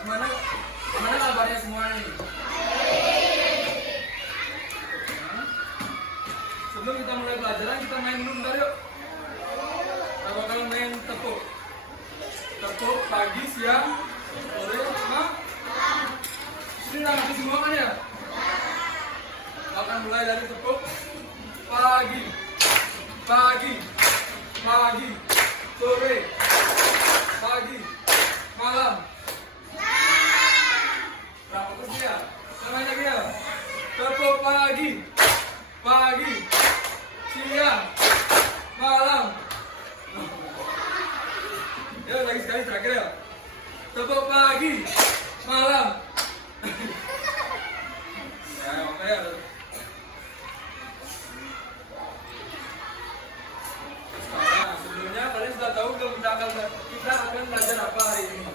Gimana? Gimana kabarnya semua nih? Nah, sebelum kita mulai pelajaran, kita main dulu bentar yuk. Kita bakal main tepuk. Tepuk pagi, siang, sore, malam. Ini udah ngerti semua kan ya? Akan mulai dari tepuk pagi, pagi, pagi, sore, pagi, malam. Berapa terus ya? Sama lagi ya. Tepuk pagi, pagi, siang, malam. Ya lagi sekali terakhir ya. Tepuk pagi, malam. Ya oke ya. Nah, sebelumnya kalian sudah tahu belum kita akan belajar apa hari ini?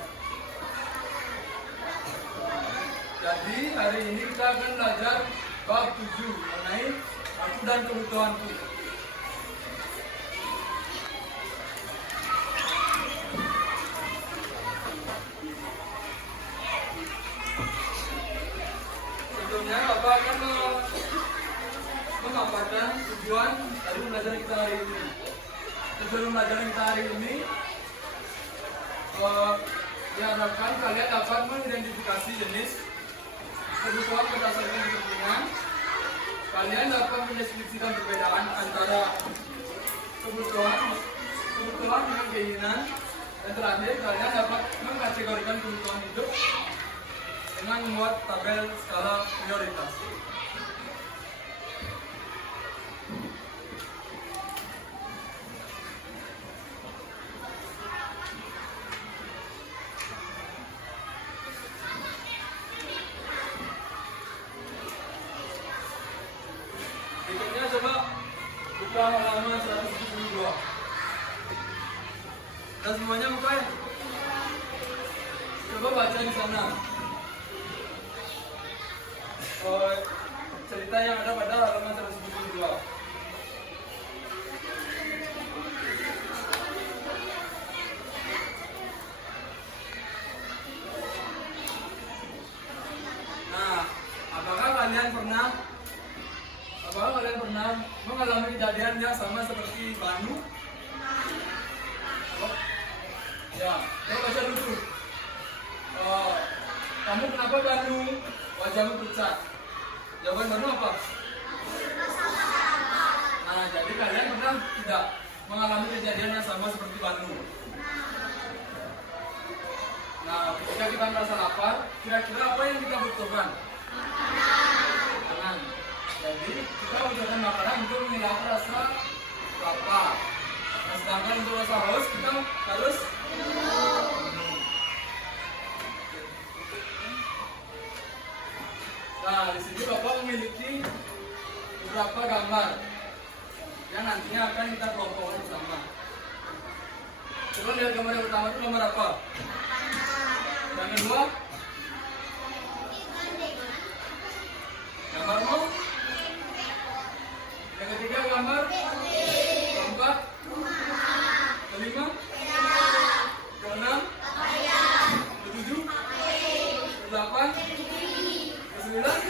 Jadi hari ini kita akan belajar bab 7 mengenai aku dan kebutuhanku. Sebelumnya Bapak akan memaparkan tujuan dari pembelajaran kita hari ini. Sebelum pembelajaran kita hari ini, diharapkan kalian dapat mengidentifikasi jenis kebutuhan berdasarkan kepentingan. Kalian dapat mendeskripsikan perbedaan antara kebutuhan dengan keinginan. Dan terakhir, kalian dapat mengkategorikan kebutuhan hidup dengan membuat tabel skala prioritas. Berikutnya coba buka halaman 172. Dan semuanya buka ya. Coba baca di sana. Cerita yang ada pada halaman 172. Nah, apakah kalian pernah mengalami kejadian yang sama seperti Banu? Ya, coba baca dulu. Kamu kenapa Banu? Wajahmu pucat. Jawaban Banu apa? Nah, jadi kalian pernah tidak mengalami kejadian yang sama seperti Banu? Nah, ketika kita merasa lapar, kira-kira apa yang kita butuhkan? Makanan. Jadi, kita membutuhkan makanan untuk menghilangkan rasa lapar. Nah, sedangkan untuk rasa haus, kita harus minum. Nah, di sini Bapak memiliki beberapa gambar yang nantinya akan kita kelompokkan bersama. Coba lihat gambar yang pertama itu gambar apa? Yang kedua? Gambar mau? Yang ketiga gambar? Keempat? Kelima? Keenam? Ketujuh? Kedelapan? Kesembilan?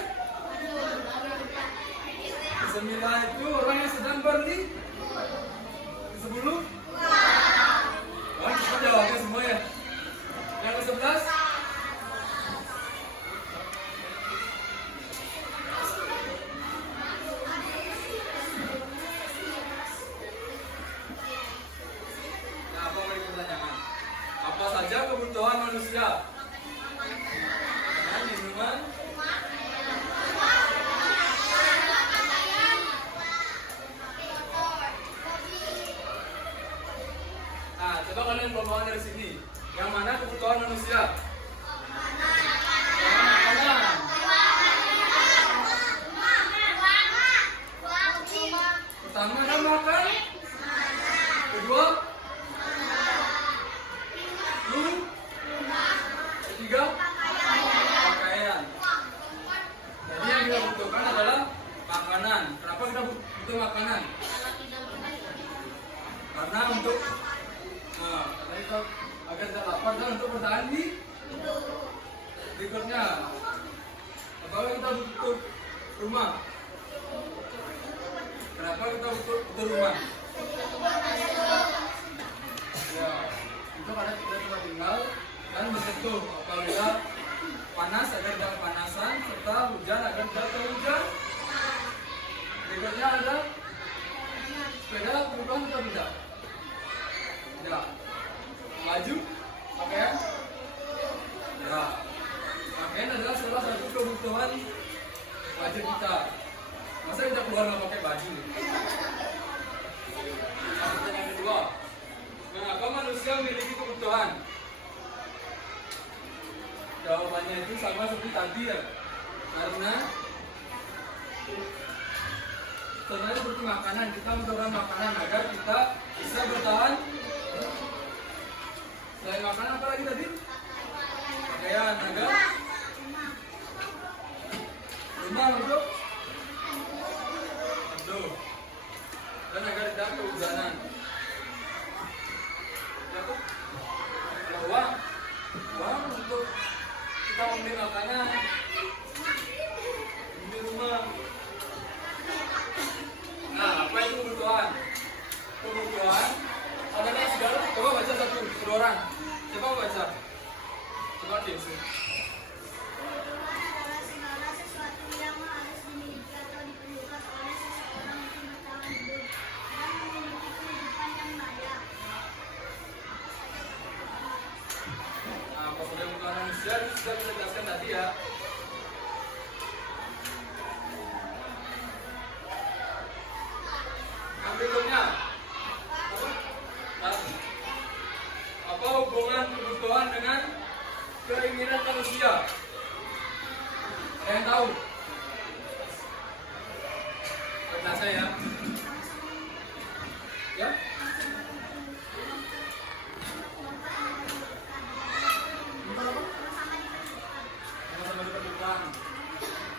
Kesembilan itu orang yang sedang berhenti. Kesepuluh? Wah, kita jawabnya semua ya. Yang ke-11? Nah, apa yang pertanyaan? Apa saja kebutuhan manusia? Makanan, minuman, nah, coba kalian kelompokkan dari sini. Yang mana kebutuhan manusia? Makanan. Pertama ada makan. Kedua, minum. Ketiga, pakaian. Jadi yang kita butuhkan adalah makanan. Kenapa kita butuh makanan? Karena untuk, nah, karena itu agar tidak lapar dan untuk bertahan hidup. Berikutnya, apakah kita butuh rumah? Kenapa kita butuh rumah? Ya, itu karena kita tempat tinggal dan berteduh apabila panas agar tidak kepanasan serta hujan agar tidak kehujan. Berikutnya ada sepeda kebutuhan atau tidak? Tidak. Baju, pakaian? Ya. Pakaian adalah salah satu kebutuhan wajib kita. Masa kita keluar nggak pakai baju? Nah, pertanyaan kedua, mengapa manusia memiliki kebutuhan? Jawabannya itu sama seperti tadi ya, karena sebenarnya seperti makanan, kita membutuhkan makanan agar kita bisa bertahan. Selain makanan apa lagi tadi? Pakaian, agar rumah untuk teduh dan agar tidak kehujanan. Uang untuk kita membeli makanan, membeli rumah. Nah, apa itu kebutuhan? Kebutuhan adalah segala. Coba baca satu orang. Coba baca. Coba Yesus. Manusia sudah kita jelaskan tadi ya. Yang berikutnya, apa hubungan kebutuhan dengan keinginan manusia? Ada yang tahu? Kata saya. Ya?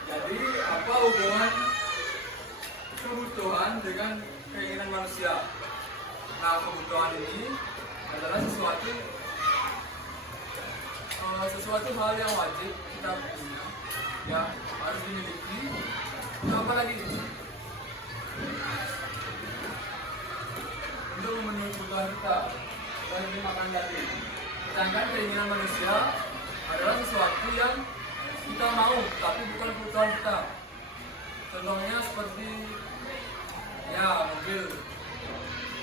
Jadi apa hubungan kebutuhan dengan keinginan manusia? Nah, kebutuhan ini adalah sesuatu hal yang wajib kita punya, ya harus dimiliki. Nah, apa lagi? Untuk memenuhi kebutuhan kita dan dimakan tadi. Sedangkan keinginan manusia adalah sesuatu yang kita mau, tapi bukan kebutuhan kita. Contohnya seperti ya mobil.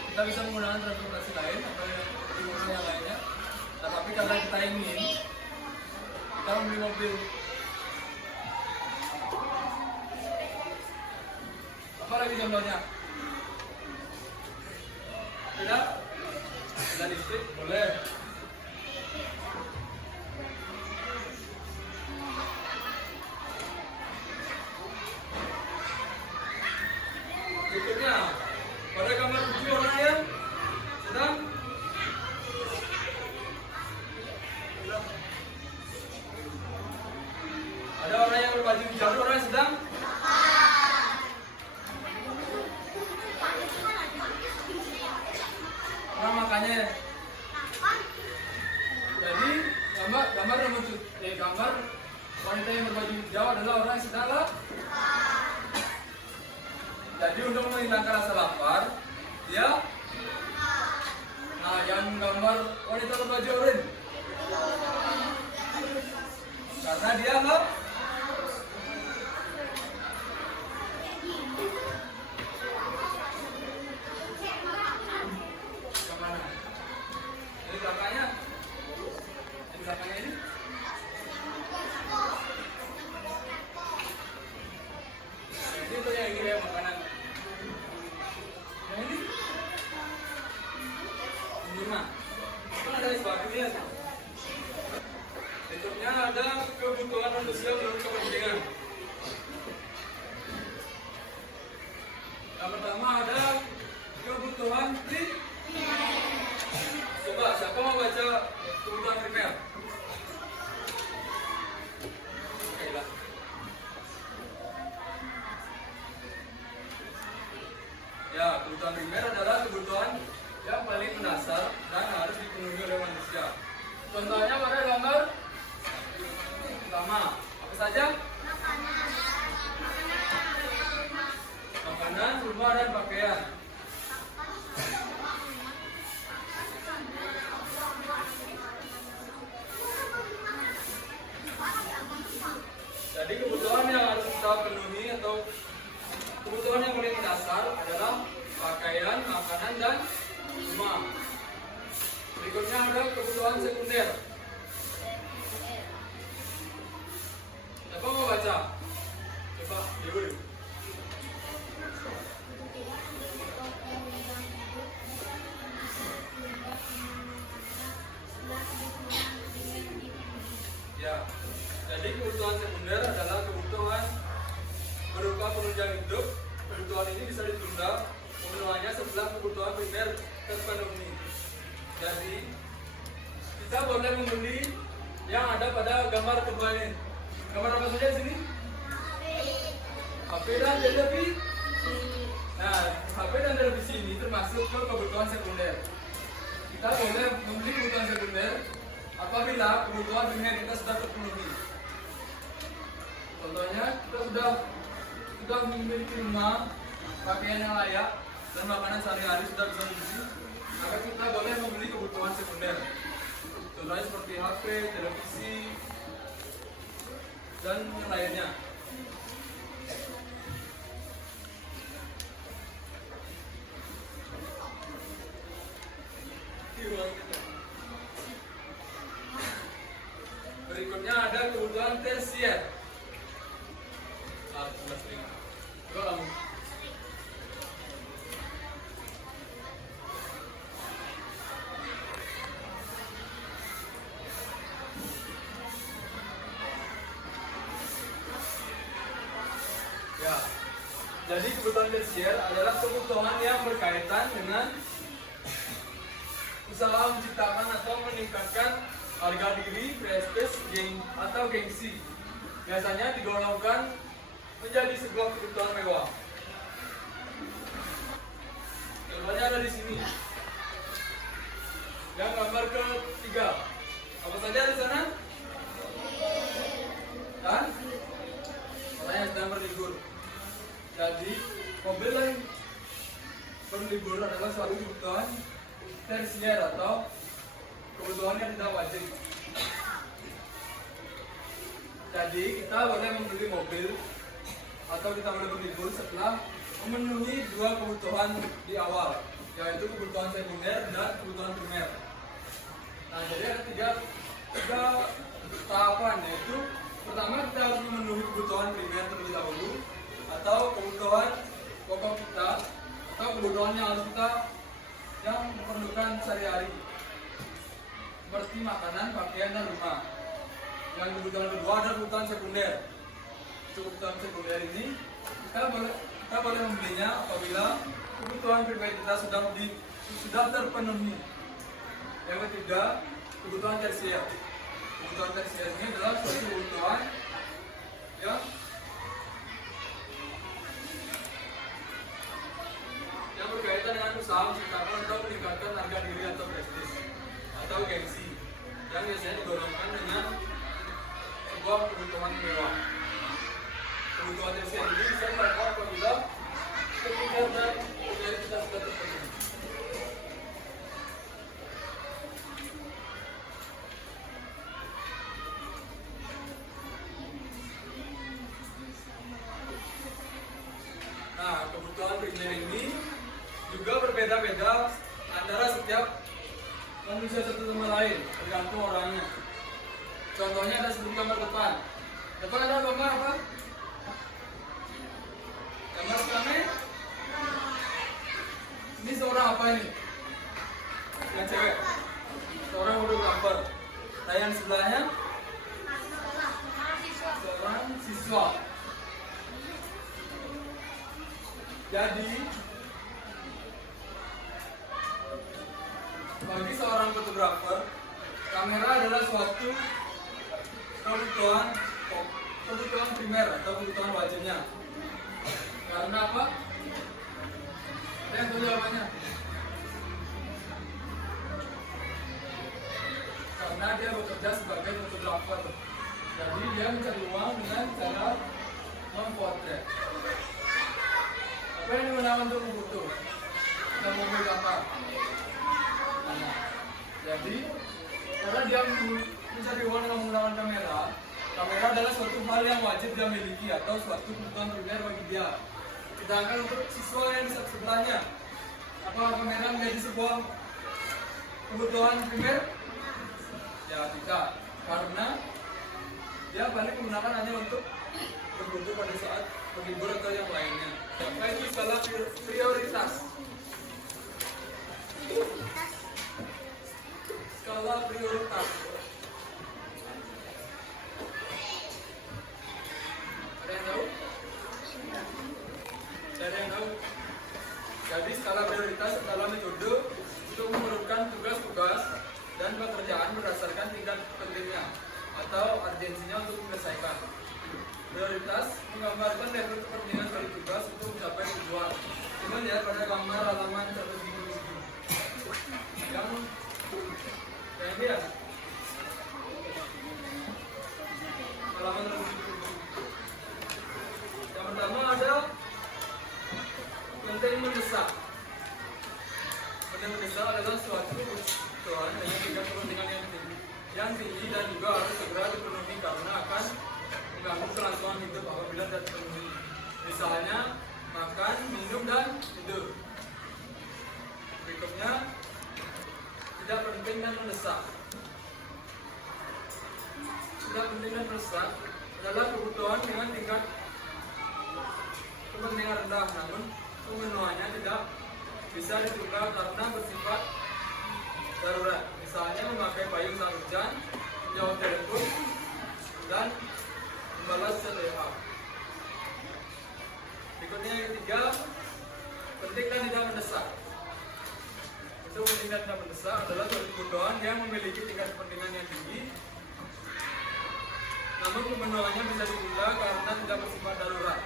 Kita bisa menggunakan transportasi lain atau yang lainnya. Nah, tapi karena kita ingin, kita membeli mobil. Apa lagi contohnya? Tidak? Tidak listrik? Boleh. Berikutnya, pada gambar 7 orang yang sedang ada orang yang berbaju hijau, orang yang sedang orang makannya. Jadi gambar wanita yang berbaju hijau adalah orang yang sedang lapar. Jadi untuk menghilangkan rasa lapar, dia yang gambar wanita berbaju oranye karena dia lapar. Kemana? Ini belakangnya. Ini belakangnya ini. Jadi itu yang ini makanan. Yang ini. Rumah. Kan ada sebagainya. Berikutnya ada kebutuhan manusia menurut kepentingan. Yang pertama ada kebutuhan primer. Coba siapa mau baca kebutuhan primer? Oke lah. Ya, kebutuhan primer adalah kebutuhan yang paling mendasar dan harus dipenuhi oleh manusia. Contohnya pada gambar Jadi kebutuhan sekunder adalah kebutuhan berupa penunjang hidup. Kebutuhan ini bisa ditunda pemenuhannya setelah kebutuhan primer terpenuhi. Jadi kita boleh membeli yang ada pada gambar kedua ini. Gambar apa saja di sini? HP dan televisi. Nah, HP dan televisi ini termasuk ke kebutuhan sekunder. Kita boleh membeli kebutuhan sekunder apabila kebutuhan primer kita sudah terpenuhi. Contohnya, kita memiliki rumah, pakaian yang layak, dan makanan sehari-hari sudah bisa dibeli, maka kita boleh membeli kebutuhan sekunder. Contohnya seperti HP, televisi, dan yang lainnya. Berikutnya ada kebutuhan tersier. Ya, jadi kebutuhan tersier adalah kebutuhan yang berkaitan dengan usaha menciptakan atau meningkatkan harga diri, prestis, atau gengsi. Biasanya digolongkan menjadi sebuah kebutuhan mewah. Contohnya ada di sini. Yang gambar ketiga. Apa saja di sana? Kan? Orang yang sedang berlibur. Jadi, mobil yang berlibur adalah suatu kebutuhan tersier atau kebutuhan yang tidak wajib. Jadi, kita boleh membeli mobil atau kita boleh berlibur setelah memenuhi dua kebutuhan di awal, yaitu kebutuhan sekunder dan kebutuhan primer. Nah, jadi ada tiga tahapan, yaitu pertama kita harus memenuhi kebutuhan primer terlebih dahulu, atau kebutuhan pokok kita, atau kebutuhan yang harus kita yang memerlukan sehari-hari, seperti makanan, pakaian, dan rumah. Yang kebutuhan kedua ada kebutuhan sekunder. Kebutuhan sekunder ini kita boleh membelinya apabila kebutuhan primer kita sudah terpenuhi. Yang ketiga, kebutuhan tersier. Kebutuhan tersier ini adalah suatu kebutuhan yang berkaitan dengan usaha menciptakan atau meningkatkan harga diri atau prestis atau gengsi, yang biasanya digolongkan dengan sebuah kebutuhan mewah. Kebutuhan tersier ini bisa dilakukan apabila sekunder dan primer kita sudah terpenuhi. Nah, kebutuhan primer ini juga berbeda-beda antara setiap manusia satu sama lain, tergantung orangnya. Contohnya ada seperti gambar depan. Depan ada gambar apa? Gambar kami. Ini seorang apa ini? Yang cewek. Seorang fotografer. Nah, yang sebelahnya seorang siswa. Jadi bagi seorang fotografer, kamera adalah suatu kebutuhan primer atau kebutuhan wajibnya. Karena apa? Ada yang tahu jawabannya? Karena dia bekerja sebagai fotografer. Jadi dia mencari uang dengan cara memotret. Apa yang digunakan untuk memfoto? Kita mobil gambar. Nah, jadi karena dia mencari uang dengan menggunakan kamera, kamera adalah suatu hal yang wajib dia miliki atau suatu kebutuhan primer bagi dia. Sedangkan untuk siswa yang di sebelahnya, apakah kamera menjadi sebuah kebutuhan primer? Ya tidak, karena dia paling menggunakan hanya untuk berfoto pada saat menghibur atau yang lainnya. Apa itu skala prioritas? Skala prioritas. juga harus segera dipenuhi karena akan mengganggu kelangsungan hidup apabila tidak terpenuhi. Misalnya makan, minum, dan tidur. Berikutnya tidak penting dan mendesak. Tidak penting dan mendesak adalah kebutuhan dengan tingkat kepentingan rendah, namun pemenuhannya tidak bisa ditunda karena bersifat darurat. Misalnya memakai payung saat hujan, menjawab telepon, dan membalas chat WA. Berikutnya yang ketiga, penting dan tidak mendesak. Itu penting dan tidak mendesak adalah suatu kebutuhan yang memiliki tingkat kepentingan yang tinggi, namun pemenuhannya bisa ditunda karena tidak bersifat darurat.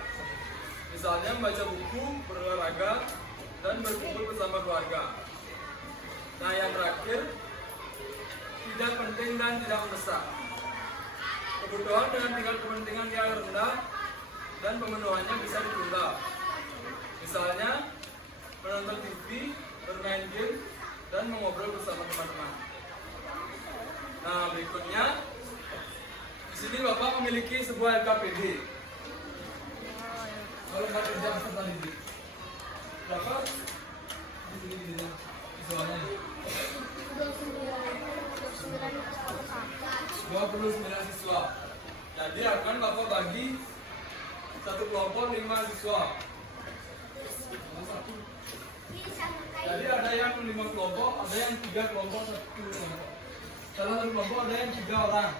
Misalnya membaca buku, berolahraga, dan berkumpul bersama keluarga. Nah yang terakhir, tidak penting dan tidak mendesak. Kebutuhan dengan tingkat kepentingan yang rendah dan pemenuhannya bisa ditunda. Misalnya menonton TV, bermain game, dan mengobrol bersama teman-teman. Nah berikutnya, di sini Bapak memiliki sebuah LKPD. Kalau nggak kerja peserta didik, Bapak di sini visualnya 29 siswa. Jadi akan Bapak bagi satu kelompok 5 siswa. Jadi ada yang 5 kelompok, ada yang 3 kelompok, 1 kelompok. Dalam satu kelompok ada yang 3 orang.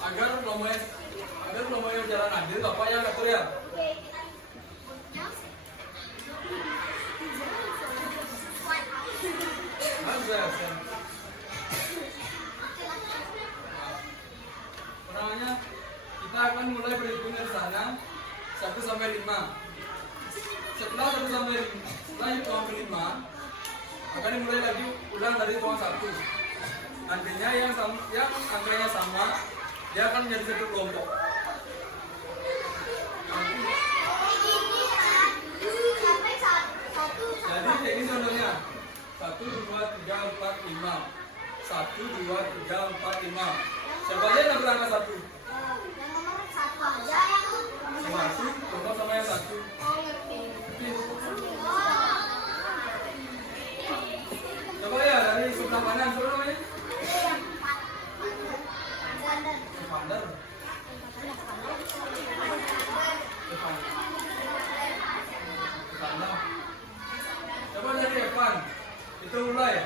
Agar kelompoknya berjalan adil, Bapak yang atur ya. Pertanyaannya, kita akan mulai berhitung dari sana 1 sampai 5. Setelah 1 sampai 5 akan dimulai lagi ulang dari tuang 1. Artinya yang angkanya sama, dia akan menjadi satu kelompok. Jadi ini contohnya 1, 2, 3, 4, 5. 1, 2, 3, 4, 5. Siapa aja yang berangkat 1? Yang nomor 1 aja yang nomor 1, contoh sama yang 1. Coba ya dari sebelah kanan, siapa namanya? Pandar. Coba dari Evan. Itu mulai.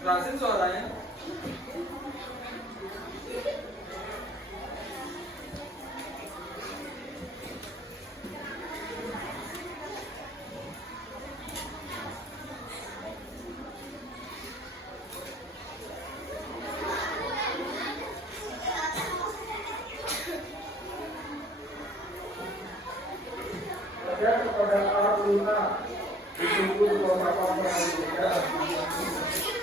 Kerasin suaranya. Saya kepada Aruna, ditunggu beberapa pertanyaan.